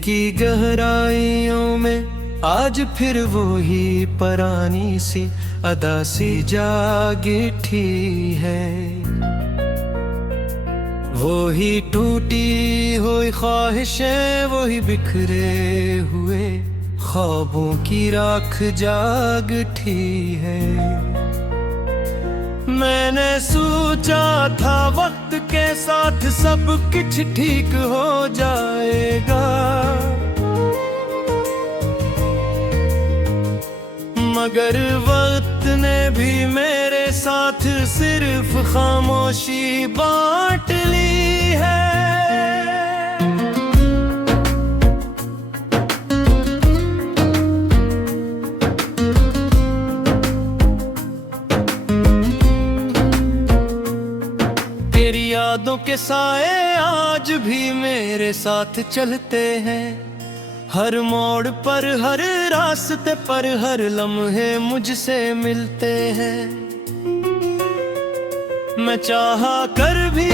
की गहराइयों में आज फिर वो ही पुरानी सी अदा सी जाग उठी है। वो ही टूटी हुई ख्वाहिशें, वो ही बिखरे हुए ख्वाबों की राख जाग उठी है। मैंने सोचा था वक्त के साथ सब कुछ ठीक हो जाएगा, मगर वक्त ने भी मेरे साथ सिर्फ खामोशी बांट ली है। तेरी यादों के साए आज भी मेरे साथ चलते हैं, हर मोड़ पर हर रास्ते पर हर लम्हे मुझसे मिलते हैं। मैं चाहा कर भी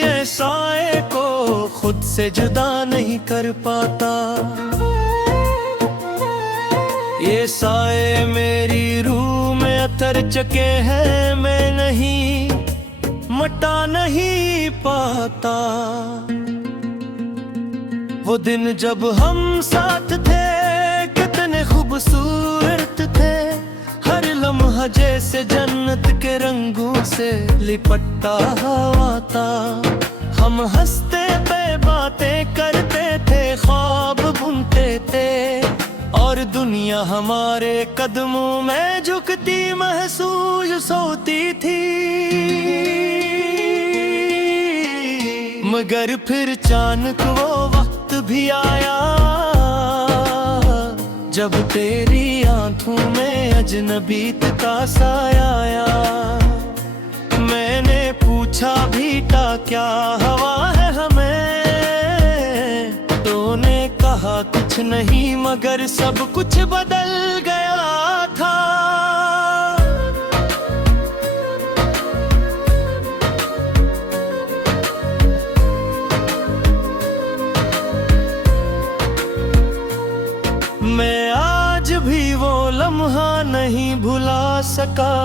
ये साए को खुद से जुदा नहीं कर पाता। ये साए मेरी रूह में अतर चके हैं, मैं नहीं मिटा नहीं पाता। वो दिन जब हम साथ थे कितने खूबसूरत थे, हर लम्हा जैसे जन्नत के रंगों से लिपटा हुआ था। हम हंसते पे बातें करते थे, ख्वाब बुनते थे और दुनिया हमारे कदमों में झुकती महसूस होती थी। मगर फिर अचानक वो वक्त भी आया जब तेरी आंखों में अजनबीत का साया आया। मैंने पूछा भी था क्या हवा है हमें, तूने कहा कुछ नहीं मगर सब कुछ बदल गया था। मैं आज भी वो लम्हा नहीं भुला सका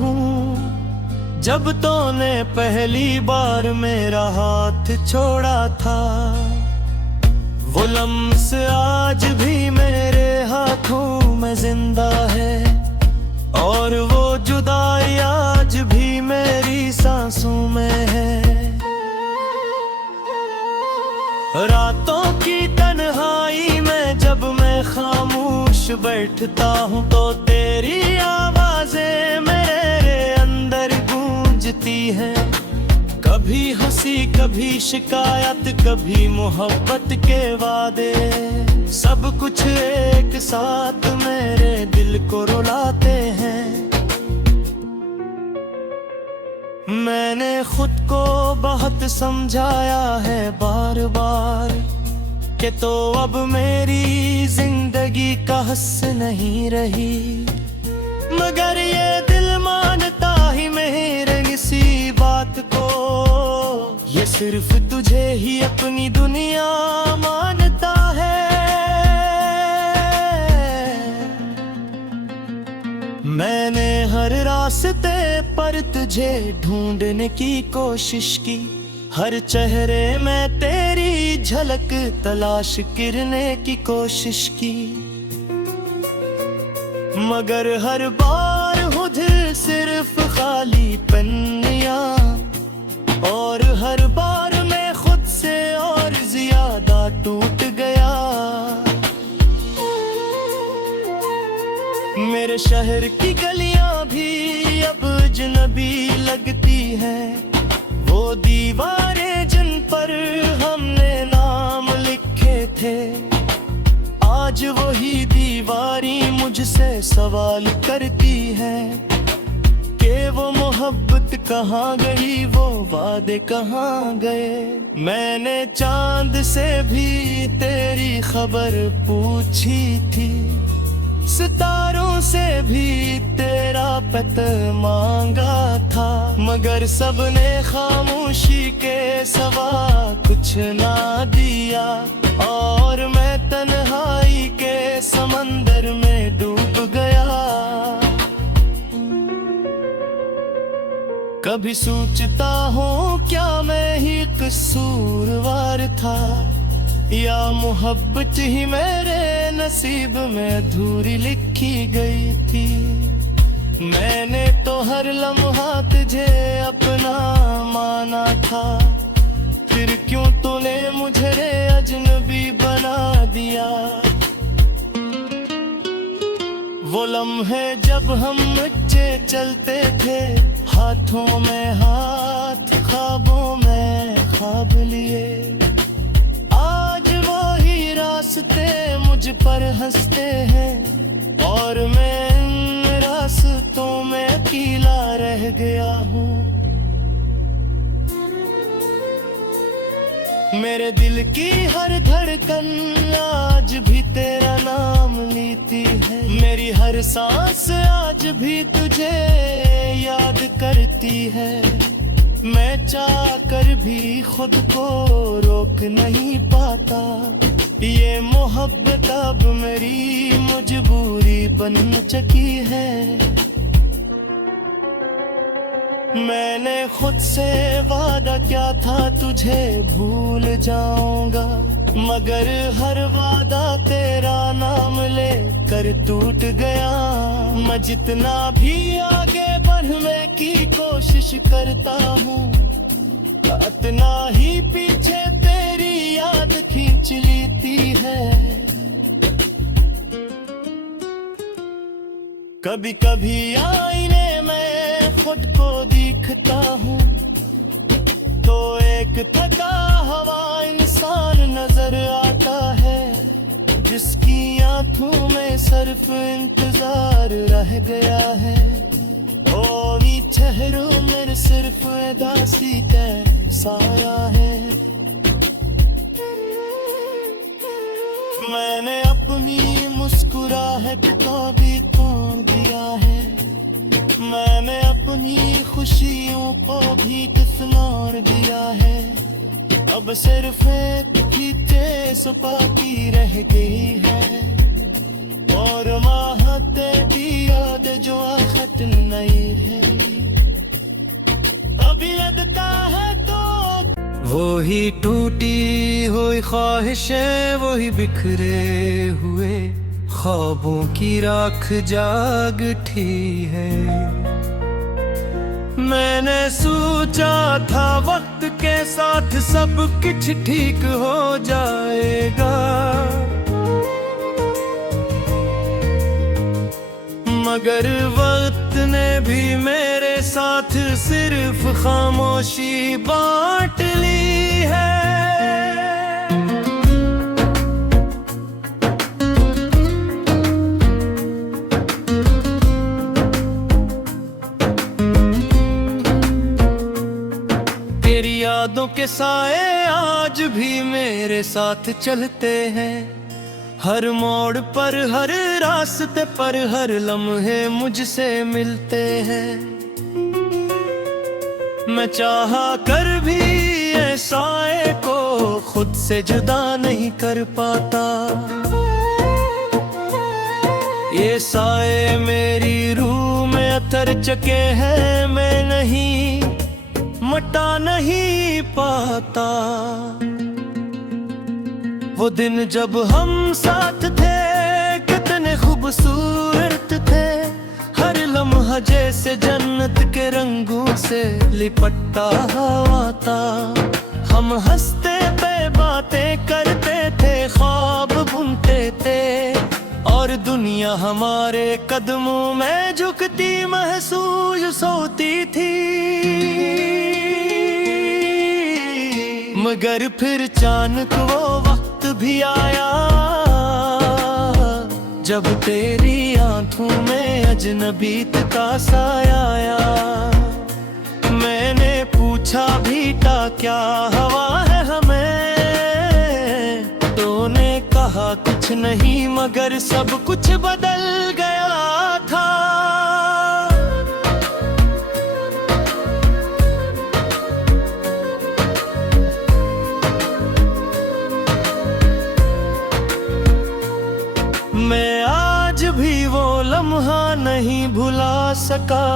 हूँ जब तूने पहली बार मेरा हाथ छोड़ा था। वो लम्स आज भी मेरे हाथों में जिंदा है और वो जुदाई आज भी मेरी सांसों में है। रातों की तन्हाई में जब मैं खामोश बैठता हूँ तो तेरी आवाजें मेरे अंदर गूंजती हैं। कभी हंसी कभी शिकायत कभी मोहब्बत के वादे, सब कुछ एक साथ मेरे दिल को रुलाते हैं। मैंने खुद को बहुत समझाया है बार बार कि तो अब मेरी जिंदगी का हस्स नहीं रही, मगर ये दिल मानता ही मेरे किसी बात को। ये सिर्फ तुझे ही अपनी दुनिया मानता है। मैंने हर रास्ते पर तुझे ढूंढने की कोशिश की, हर चेहरे में तेरी झलक तलाश करने की कोशिश की, मगर हर बार उधर सिर्फ खाली पन्निया और हर बार मैं खुद से और ज्यादा टूट गया। मेरे शहर की गलियां भी अब अजनबी लगती हैं, वो दीवारें जिन पर हमने नाम लिखे थे, आज वही दीवारी मुझसे सवाल करती है कि वो मोहब्बत कहाँ गई, वो वादे कहाँ गए। मैंने चांद से भी तेरी खबर पूछी थी, सितारों से भी तेरा पत मांगा था, मगर सबने खामोशी के सवा कुछ ना दिया, और मैं तन्हाई के समंदर में डूब गया। कभी सोचता हूँ क्या मैं ही कसूरवार था, या मोहब्बत ही मेरे नसीब में अधूरी लिखी गई थी। मैंने तो हर लम्हा तुझे अपना माना था, फिर क्यों तूने मुझे रे अजनबी बना दिया। वो लम्हे जब हम बच्चे चलते थे, हाथों में हाथ ख्वाबों में ख्वाब लिए, आज वही रास्ते मुझ पर हंसते हैं, और मैं इन रास्तों में अकेला रह गया हूँ। मेरे दिल की हर धड़कन आज भी तेरा नाम लेती है, मेरी हर सांस आज भी तुझे याद करती है। मैं चाह कर भी खुद को रोक नहीं पाता, ये मोहब्बत अब मेरी मजबूरी बन चुकी है। मैंने खुद से वादा किया था तुझे भूल जाऊंगा, मगर हर वादा तेरा नाम ले कर टूट गया। मैं जितना भी आगे बढ़ने की कोशिश करता हूँ, उतना ही पीछे तेरी याद खींच लेती है। कभी कभी आईने में खुद को दिखता हूँ, तो एक थका हुआ इंसान नजर आता है, जिसकी आंखों में सिर्फ इंतजार रह गया है। ओ नी चेहरों में सिर्फ उदासी का साया है। मैंने अपनी मुस्कुराहट को भी तोड़ दिया है, मैंने अपनी खुशियों को भी तस्नार दिया है। अब सिर्फ एक तेज बाकी रह गई है, और महते की याद जो खत्म नहीं है। अभी लगता है तो वो ही टूटी हुई ख्वाहिशें, वो ही बिखरे हुए ख्वाबों की राख जाग उठी है। मैंने सोचा था वक्त के साथ सब कुछ ठीक हो जाएगा, मगर वक्त ने भी मेरे साथ सिर्फ खामोशी बांट ली है। तेरी यादों के साए आज भी मेरे साथ चलते हैं, हर मोड़ पर हर रास्ते पर हर लम्हे मुझसे मिलते हैं। मैं चाहा कर भी ये साए को खुद से जुदा नहीं कर पाता। ये साए मेरी रूह में उतर चुके हैं, मैं नहीं मिटा नहीं पाता। वो दिन जब हम साथ थे कितने खूबसूरत थे, हर लम्हा जैसे जन्नत के रंगों से लिपटा हुआ था। हम हंसते पे बातें करते थे, ख्वाब बुनते थे, और दुनिया हमारे कदमों में झुकती महसूस होती थी। मगर फिर अचानक वो वक्त भी आया, जब तेरी आंखों में अजनबीत का साया आया। मैंने पूछा भी था क्या हवा है हमें, तूने कहा कुछ नहीं, मगर सब कुछ बदल भी वो लम्हा नहीं भुला सका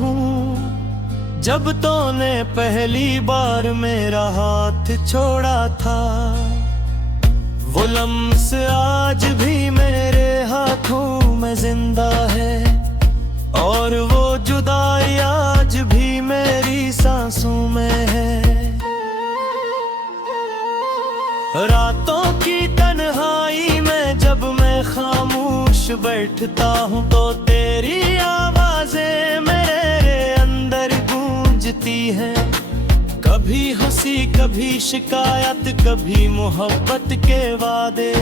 हूँ, जब तूने पहली बार मेरा हाथ छोड़ा था। वो लम्स आज भी मेरे हाथों में जिंदा है, और वो जुदाई आज भी मेरी सांसों में है। रातों की तन्हाई में जब मैं खामोश बैठता हूँ, तो तेरी आवाजें मेरे अंदर गूंजती हैं। कभी हंसी, कभी शिकायत, कभी मोहब्बत के वादे,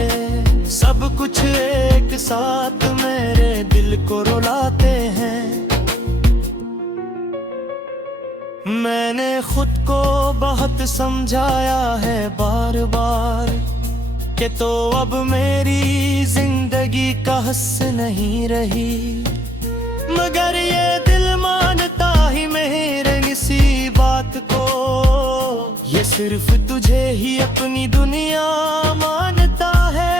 सब कुछ एक साथ मेरे दिल को रुलाते हैं। मैंने खुद को बहुत समझाया है बार बार कि तो अब मेरी जिंदगी का हस नहीं रही, मगर ये दिल मानता ही मेरे किसी बात को। ये सिर्फ तुझे ही अपनी दुनिया मानता है।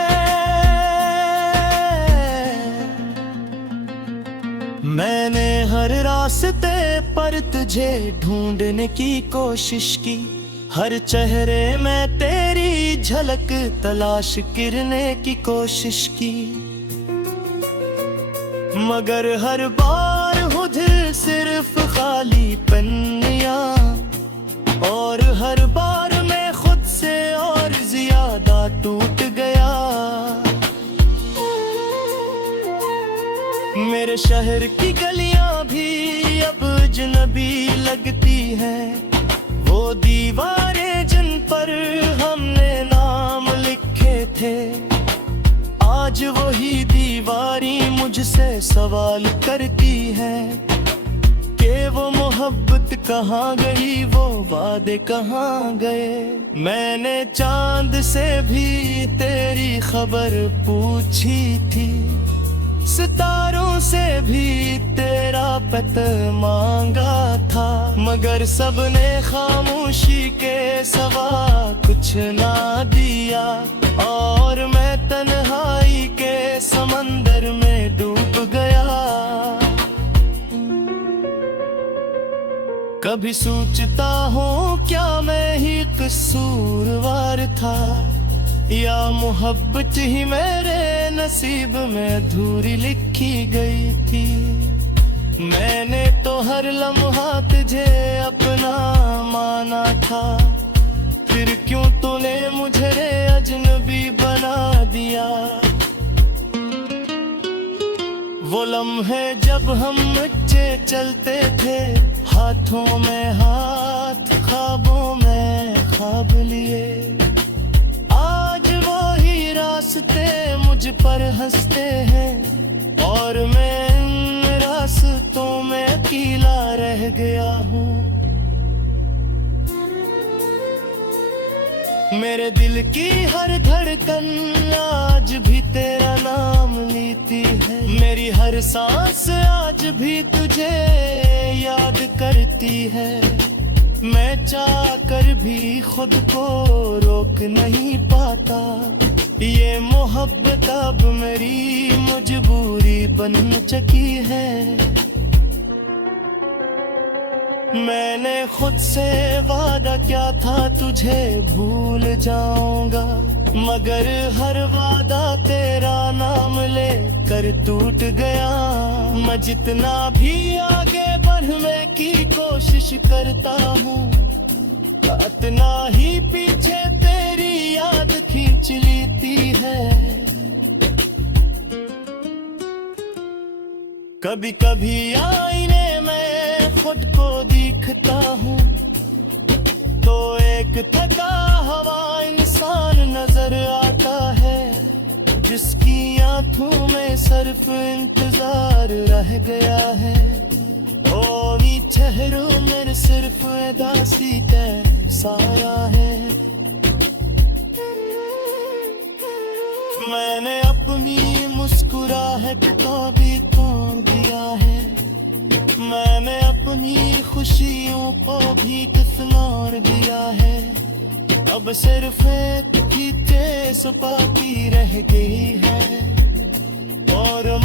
मैंने हर रास्ते पर तुझे ढूंढने की कोशिश की, हर चेहरे में तेरी झलक तलाश करने की कोशिश की, मगर हर बार हूँ दिल सिर्फ खाली पन्निया, और हर बार मैं खुद से और ज्यादा टूट गया। मेरे शहर की गलियां भी अब अजनबी लगती हैं, वो दीवारें जिन पर हमने नाम लिखे थे, आज वही दीवारी मुझसे सवाल करती है कि वो मोहब्बत कहाँ गई, वो वादे कहाँ गए। मैंने चांद से भी तेरी खबर पूछी थी, सितारों से भी तेरा पता मांगा था, मगर सबने खामोशी के सिवा कुछ ना दिया, और मैं तन्हाई के समंदर में डूब गया। कभी सोचता हूँ क्या मैं ही कसूरवार था, या मोहब्बत ही मेरे नसीब में अधूरी लिखी गई थी। मैंने तो हर लम्हा तुझे अपना माना था, फिर क्यों तूने मुझे अजनबी बना दिया। वो लम्हे जब हम बच्चे चलते थे, हाथों में हाथ, ख्वाबों में ख्वाब लिए, रास्ते मुझ पर हंसते हैं, और मैं इन रास्तों में अकेला रह गया हूँ। मेरे दिल की हर धड़कन आज भी तेरा नाम लेती है, मेरी हर सांस आज भी तुझे याद करती है। मैं चाह कर भी खुद को रोक नहीं पाता, ये मोहब्बत अब मेरी मजबूरी बन चुकी है। मैंने खुद से वादा किया था तुझे भूल जाऊंगा, मगर हर वादा तेरा नाम ले कर टूट गया। मैं जितना भी आगे बढ़ने की कोशिश करता हूँ, उतना ही पीछे तेरी याद खींच लेती है। कभी कभी आईने में खुद को दिखता हूँ, तो एक थका हुआ इंसान नजर आता है, जिसकी आंखों में सिर्फ इंतजार रह गया है। ओ नी चेहरों में सिर्फ उदासी का साया है। मैंने अपनी मुस्कुराहट को भी तोड़ दिया है, मैंने अपनी खुशियों को भी तस्मार दिया है। अब सिर्फ एक ही चेस बाकी रह गई है, और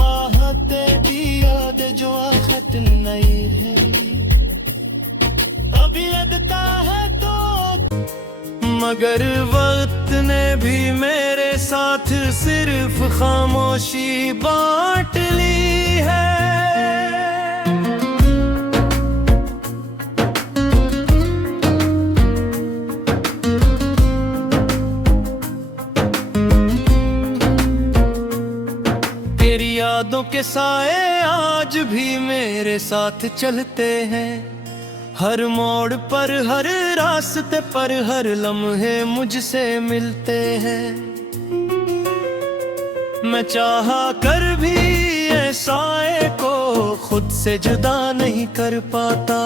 मगर वक्त ने भी मेरे साथ सिर्फ खामोशी बांट ली है। तेरी यादों के साए आज भी मेरे साथ चलते हैं, हर मोड़ पर, हर रास्ते पर, हर लम्हे मुझसे मिलते हैं। मैं चाहा कर भी ये साए को खुद से जुदा नहीं कर पाता।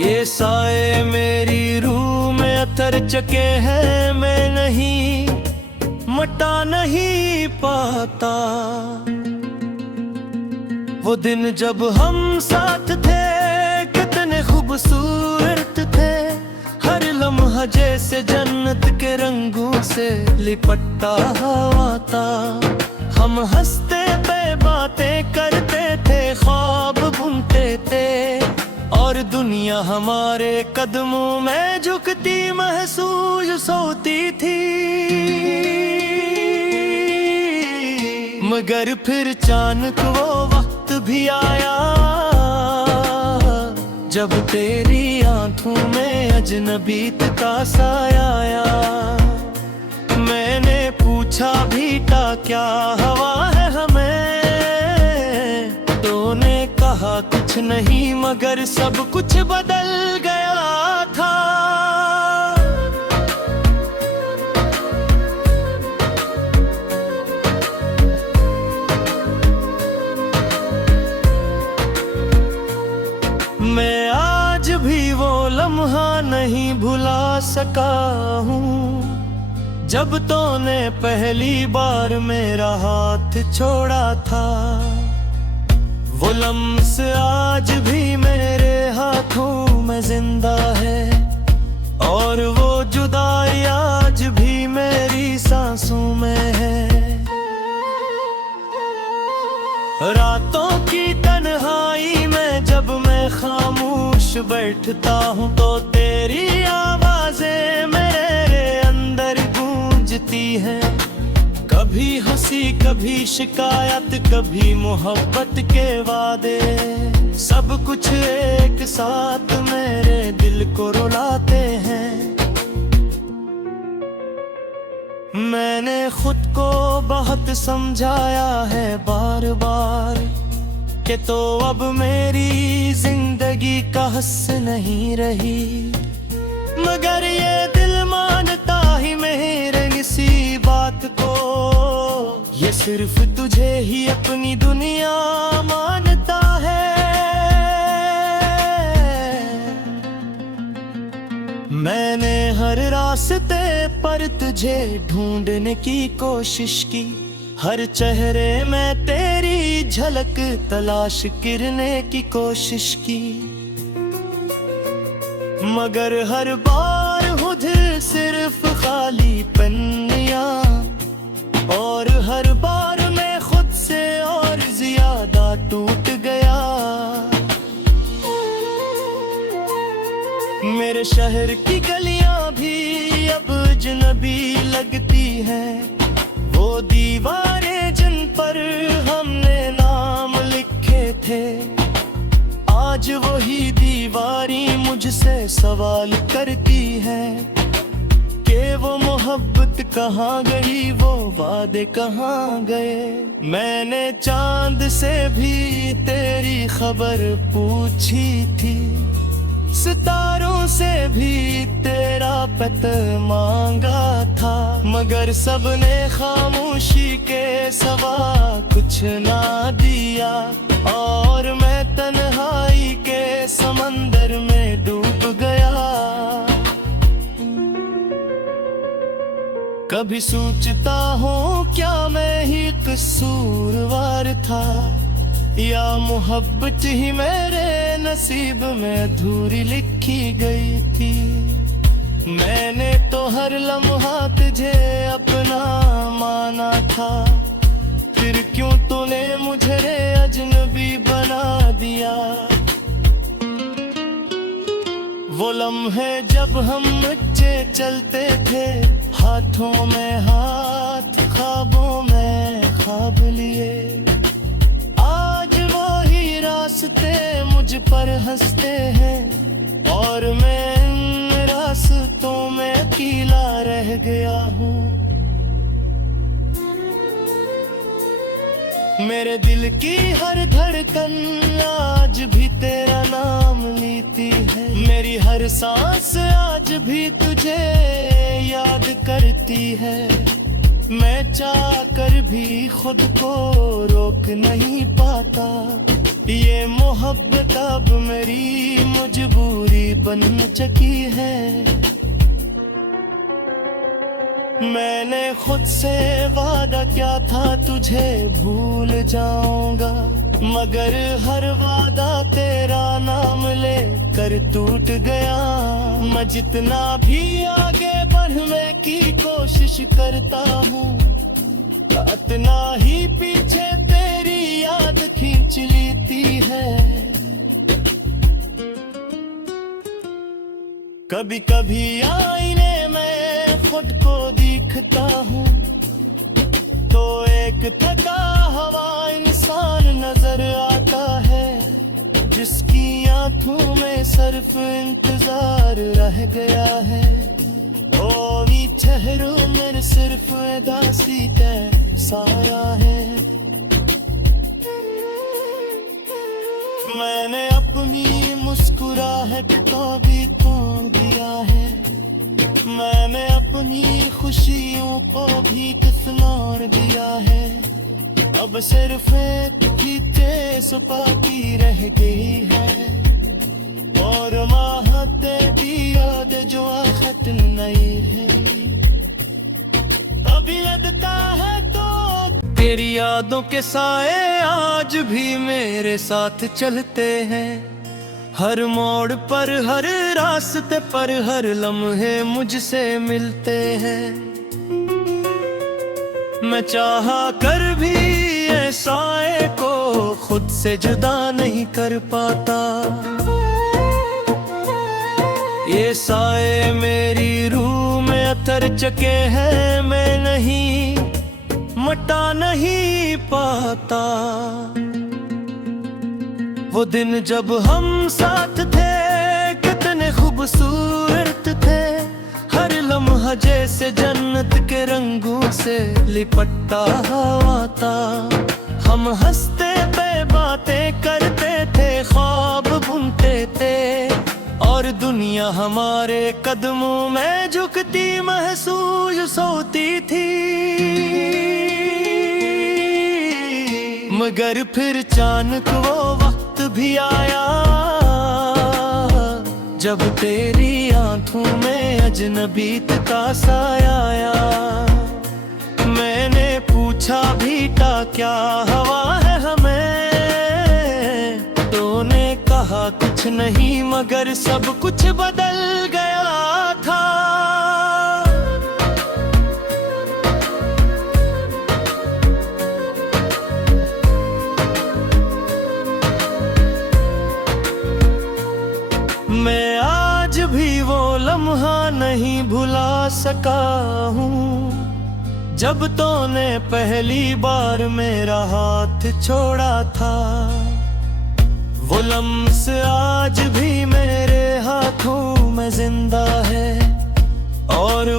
ये साए मेरी रूह में अतर चके हैं, मैं नहीं मिटा नहीं पाता। वो दिन जब हम साथ थे कितने खूबसूरत थे, हर लम्हा जैसे जन्नत के रंगों से लिपटा हुआ था। हम हंसते पे बातें करते थे, ख्वाब बुनते थे, और दुनिया हमारे कदमों में झुकती महसूस होती थी। मगर फिर अचानक वो वक्त भी आया, जब तेरी आंखों में अजनबीत का साया आया। मैंने पूछा भी था क्या हवा है हमें, तूने कहा कुछ नहीं, मगर सब कुछ बदल गया था। मैं आज भी वो लम्हा नहीं भुला सका हूँ, जब तूने पहली बार मेरा हाथ छोड़ा था। वो लम्स आज भी मेरे हाथों में जिंदा है, और वो जुदाई आज भी मेरी सांसों में है। रातों की तन्हाई में जब मैं खामोश बैठता हूँ, तो तेरी आवाजें मेरे अंदर गूंजती हैं। कभी हंसी, कभी शिकायत, कभी मोहब्बत के वादे, सब कुछ एक साथ मेरे दिल को रुलाते हैं। मैंने खुद को बहुत समझाया है बार बार, कि तो अब मेरी जिंदगी का हस्स नहीं रही। मगर ये दिल मानता ही मेरे किसी बात को, ये सिर्फ तुझे ही अपनी दुनिया मानता है। मैंने हर रास्ते पर तुझे ढूंढने की कोशिश की, हर चेहरे में तेरी झलक तलाश करने की कोशिश की। मगर हर बार उधर सिर्फ खाली पन्नियां, और हर बार मैं खुद से और ज्यादा टूट गया। मेरे शहर की गलियां भी अब अजनबी लगती हैं, वो दीवारें जिन पर हमने नाम लिखे थे, आज वही दीवारी मुझसे सवाल करती है कि वो मोहब्बत कहाँ गई, वो वादे कहाँ गए। मैंने चांद से भी तेरी खबर पूछी थी, सितारों से भी तेरा पता मांगा था, मगर सबने खामोशी के सिवा कुछ ना दिया, और मैं तन्हाई के समंदर में डूब गया। कभी सोचता हूँ क्या मैं ही कसूरवार था, या मोहब्बत ही मेरे नसीब में अधूरी लिखी गई थी। मैंने तो हर लम्हा तुझे अपना माना था, फिर क्यों तूने मुझे अजनबी बना दिया। वो लम्हे जब हम बच्चे चलते थे, हाथों में हाथ ख्वाबों में ख्वाब लिए। आज वही रास्ते मुझ पर हंसते हैं और मैं इन रास्तों में अकेला रह गया हूँ। मेरे दिल की हर धड़कन आज भी तेरा नाम लेती है। मेरी हर सांस आज भी तुझे याद करती है। मैं चाह कर भी खुद को रोक नहीं पाता। ये मोहब्बत अब मेरी मजबूरी बन चुकी है। मैंने खुद से वादा किया था तुझे भूल जाऊंगा, मगर हर वादा तेरा नाम ले कर टूट गया। मैं जितना भी आगे बढ़ने की कोशिश करता हूँ, उतना ही पीछे तेरी याद खींच लेती है। कभी कभी आईने में खुद को दिखता हूँ तो एक थका हुआ इंसान नजर आता है, जिसकी आंखों में सिर्फ इंतजार रह गया है। ओ नी चेहरों में सिर्फ उदासी का साया है। मैंने अपनी मुस्कुराहट को भी खो दिया है। मैंने अपनी खुशियों को भी किस्मोड़ दिया है। अब सिर्फ एक ही तेज बाकी रह गई है, और महते की याद जो खत्म नहीं है। अभी लगता है तो तेरी यादों के साए आज भी मेरे साथ चलते हैं। हर मोड़ पर, हर रास्ते पर, हर लम्हे मुझसे मिलते हैं। मैं चाहा कर भी ये साए को खुद से जुदा नहीं कर पाता। ये साए मेरी रूह में उतर चुके हैं, मैं नहीं मिटा नहीं पाता। वो दिन जब हम साथ थे कितने खूबसूरत थे। हर लम्हा जैसे जन्नत के रंगों से लिपटा हुआ था। हम हंसते पे बातें करते थे, ख्वाब बुनते थे, और दुनिया हमारे कदमों में झुकती महसूस होती थी। मगर फिर अचानक वो वक्त भी आया जब तेरी आंखों में अजनबी का साया आया। मैंने पूछा भी था क्या हवा है हमें, तूने कहा कुछ नहीं, मगर सब कुछ बदल गया था। मैं आज भी वो लम्हा नहीं भुला सका हूँ जब तूने पहली बार मेरा हाथ छोड़ा था। वो लम्स आज भी मेरे हाथों में जिंदा है, और